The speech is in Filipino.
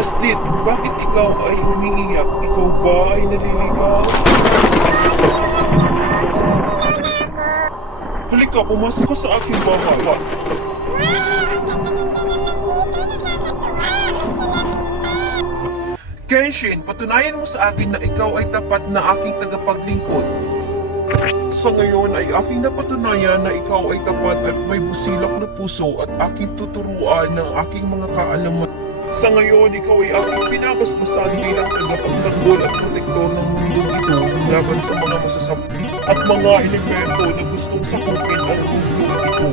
Aslit, bakit ikaw ay umiiyak? Ikaw ba ay naliligaw? Halika, pumasok ka sa aking bahay. Kenshin, patunayan mo sa akin na ikaw ay tapat na aking tagapaglingkod. Sa ngayon ay aking napatunayan na ikaw ay tapat at may busilak na puso at aking tuturuan ng aking mga kaalaman. Sa ngayon, ikaw ay aking pinabasbasan bilang tagapagtanggol at protektor ng mundong ito laban sa mga masasama at mga elemento na gustong sakupin ang mundong ito.